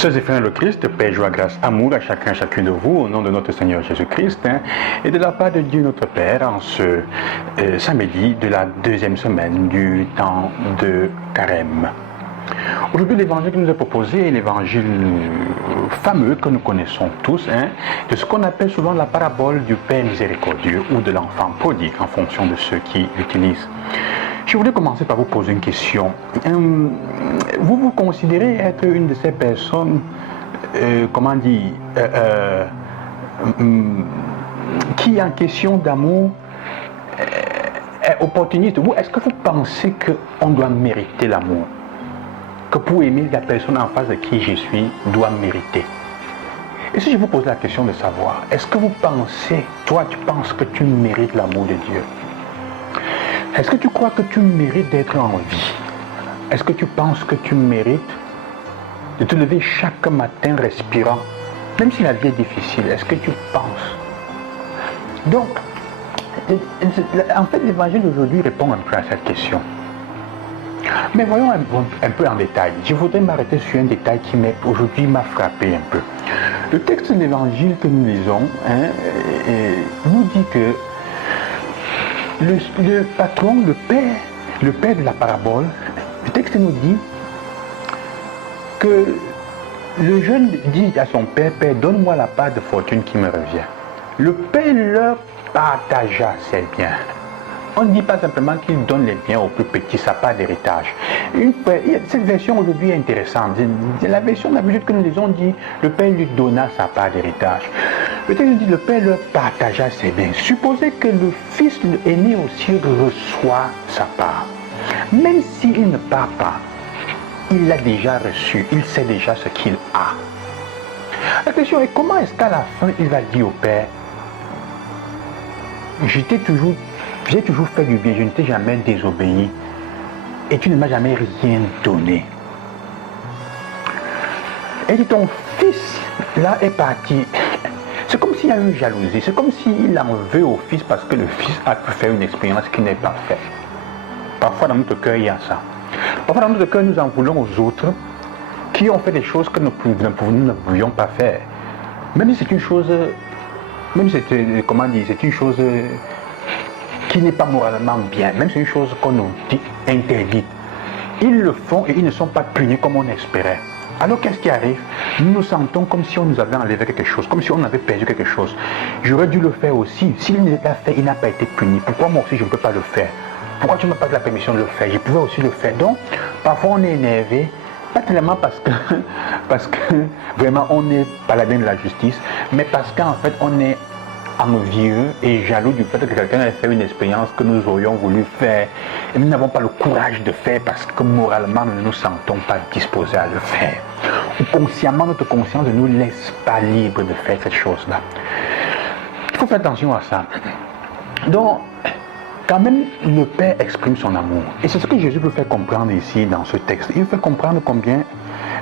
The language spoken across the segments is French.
Chers et frères, le Christ, paix, joie, grâce, amour à chacun, chacune de vous, au nom de notre Seigneur Jésus-Christ, et de la part de Dieu notre Père, en ce samedi de la deuxième semaine du temps de Carême. Aujourd'hui, l'évangile qui nous est proposé est l'évangile fameux que nous connaissons tous, de ce qu'on appelle souvent la parabole du Père miséricordieux ou de l'enfant prodigue, en fonction de ceux qui l'utilisent. Je voulais commencer par vous poser une question. Vous vous considérez être une de ces personnes, qui en question d'amour est opportuniste? Ou est-ce que vous pensez qu'on doit mériter l'amour? Que pour aimer la personne en face de qui je suis, doit mériter? Et si je vous pose la question de savoir, est-ce que vous pensez, toi tu penses que tu mérites l'amour de Dieu? Est-ce que tu crois que tu mérites d'être en vie? Est-ce que tu penses que tu mérites de te lever chaque matin respirant, même si la vie est difficile? Est-ce que tu penses? Donc, en fait, l'évangile d'aujourd'hui répond un peu à cette question. Mais voyons un peu en détail. Je voudrais m'arrêter sur un détail qui aujourd'hui m'a frappé un peu. Le texte de l'évangile que nous lisons nous dit que le patron, le père de la parabole, le texte nous dit que le jeune dit à son père, « Père, donne-moi la part de fortune qui me revient. » Le père leur partagea ses biens. On ne dit pas simplement qu'il donne les biens aux plus petits, sa part d'héritage. Cette version aujourd'hui est intéressante. La version d'habitude que nous lisons dit, le père lui donna sa part d'héritage. Le texte dit, le père leur partagea ses biens. Supposez que le fils aîné aussi reçoit sa part. Même s'il ne part pas, il l'a déjà reçu, il sait déjà ce qu'il a. La question est, comment est-ce qu'à la fin, il va dire au père, j'ai toujours fait du bien, je ne t'ai jamais désobéi, et tu ne m'as jamais rien donné. Et dit, ton fils, là, est parti. C'est comme s'il y a une jalousie, c'est comme s'il en veut au fils parce que le fils a pu faire une expérience qui n'est pas faite. Parfois dans notre cœur, il y a ça. Parfois dans notre cœur, nous en voulons aux autres qui ont fait des choses que nous ne pouvions pas faire. Même si c'est une chose, c'est une chose qui n'est pas moralement bien, même si c'est une chose qu'on nous dit interdite. Ils le font et ils ne sont pas punis comme on espérait. Alors qu'est-ce qui arrive? Nous nous sentons comme si on nous avait enlevé quelque chose, comme si on avait perdu quelque chose. J'aurais dû le faire aussi. S'il ne l'a fait, il n'a pas été puni. Pourquoi moi aussi je ne peux pas le faire? Pourquoi tu ne m'as pas de la permission de le faire? Je pouvais aussi le faire. Donc, parfois on est énervé, pas tellement parce que vraiment on est paladin de la justice, mais parce qu'en fait on est envieux et jaloux du fait que quelqu'un ait fait une expérience que nous aurions voulu faire et nous n'avons pas le courage de faire parce que moralement nous ne nous sentons pas disposés à le faire. Ou consciemment notre conscience ne nous laisse pas libre de faire cette chose-là. Il faut faire attention à ça. Donc, quand même, le Père exprime son amour. Et c'est ce que Jésus veut faire comprendre ici dans ce texte. Il fait comprendre combien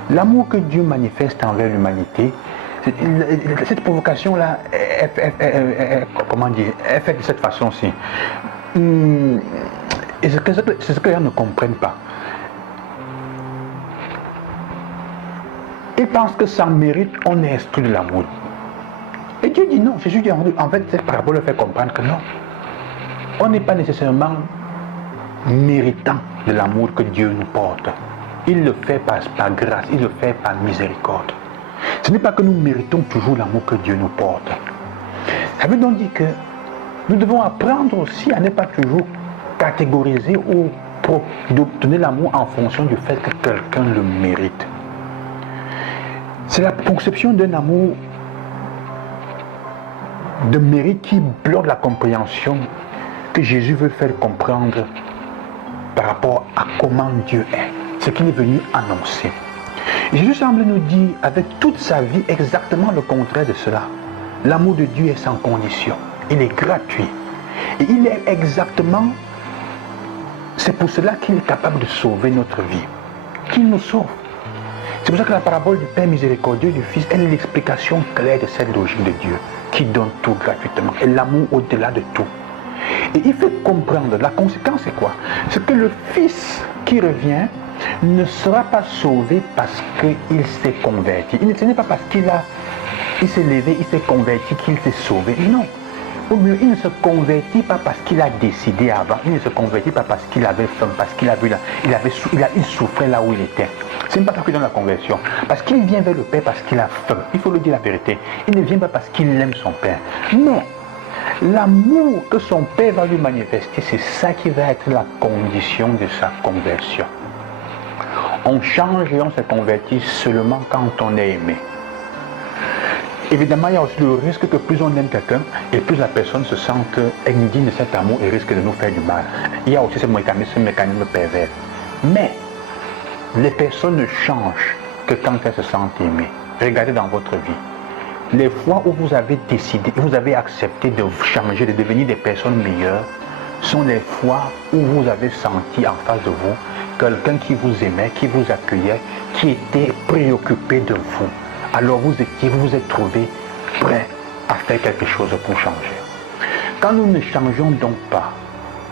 l'amour que Dieu manifeste envers l'humanité, cette provocation-là est faite de cette façon-ci. Et c'est ce que les gens ne comprennent pas. Ils pensent que sans mérite, on est exclu de l'amour. Et Dieu dit non. Jésus dit en fait, cette parabole le fait comprendre que non. On n'est pas nécessairement méritant de l'amour que Dieu nous porte. Il le fait par grâce, il le fait par miséricorde. Ce n'est pas que nous méritons toujours l'amour que Dieu nous porte. Ça veut donc dire que nous devons apprendre aussi à ne pas toujours catégoriser ou donner l'amour en fonction du fait que quelqu'un le mérite. C'est la conception d'un amour de mérite qui bloque la compréhension que Jésus veut faire comprendre par rapport à comment Dieu est, ce qu'il est venu annoncer. Jésus semble nous dire avec toute sa vie exactement le contraire de cela. L'amour de Dieu est sans condition, il est gratuit. Et il est exactement, c'est pour cela qu'il est capable de sauver notre vie, qu'il nous sauve. C'est pour ça que la parabole du Père miséricordieux du Fils est l'explication claire de cette logique de Dieu, qui donne tout gratuitement, et l'amour au-delà de tout. Et il fait comprendre, la conséquence c'est quoi? C'est que le Fils qui revient ne sera pas sauvé parce qu'il s'est converti. Ce n'est pas parce il s'est levé, il s'est converti qu'il s'est sauvé. Non. Au mieux, il ne se convertit pas parce qu'il a décidé avant. Il ne se convertit pas parce qu'il avait faim, parce qu'il il souffrait là où il était. Ce n'est pas ça qui donne la conversion. Parce qu'il vient vers le Père parce qu'il a faim. Il faut le dire la vérité. Il ne vient pas parce qu'il aime son Père. Mais l'amour que son Père va lui manifester, c'est ça qui va être la condition de sa conversion. On change et on se convertit seulement quand on est aimé. Évidemment, il y a aussi le risque que plus on aime quelqu'un et plus la personne se sent indigne de cet amour et risque de nous faire du mal. Il y a aussi ce mécanisme pervers. Mais les personnes ne changent que quand elles se sentent aimées. Regardez dans votre vie. Les fois où vous avez décidé, vous avez accepté de changer, de devenir des personnes meilleures, sont les fois où vous avez senti en face de vous quelqu'un qui vous aimait, qui vous accueillait, qui était préoccupé de vous. Alors vous vous êtes trouvé prêt à faire quelque chose pour changer. Quand nous ne changeons donc pas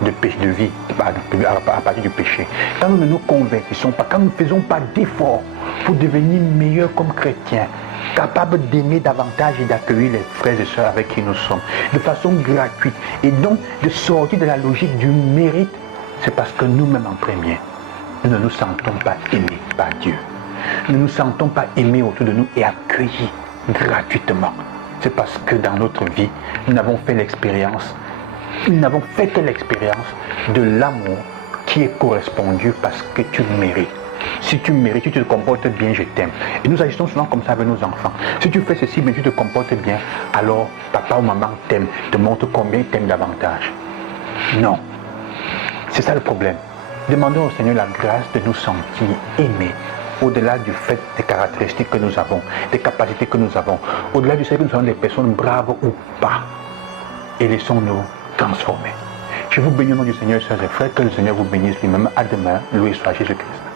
de vie à partir du péché, quand nous ne nous convertissons pas, quand nous ne faisons pas d'efforts pour devenir meilleurs comme chrétiens, capables d'aimer davantage et d'accueillir les frères et sœurs avec qui nous sommes, de façon gratuite, et donc de sortir de la logique du mérite, c'est parce que nous-mêmes en premier, nous ne nous sentons pas aimés par Dieu. Nous ne nous sentons pas aimés autour de nous et accueillis gratuitement. C'est parce que dans notre vie, nous n'avons fait l'expérience, nous n'avons fait que l'expérience de l'amour qui est correspondu parce que tu mérites. Si tu mérites, si tu te comportes bien, je t'aime. Et nous agissons souvent comme ça avec nos enfants. Si tu fais ceci, mais tu te comportes bien, alors papa ou maman t'aime, te montre combien il t'aime davantage. Non. C'est ça le problème. Demandons au Seigneur la grâce de nous sentir aimés, au-delà du fait des caractéristiques que nous avons, des capacités que nous avons, au-delà du fait que nous sommes des personnes braves ou pas. Et laissons-nous transformer. Je vous bénis au nom du Seigneur, chers et frères, que le Seigneur vous bénisse lui-même. À demain, loué soit Jésus-Christ.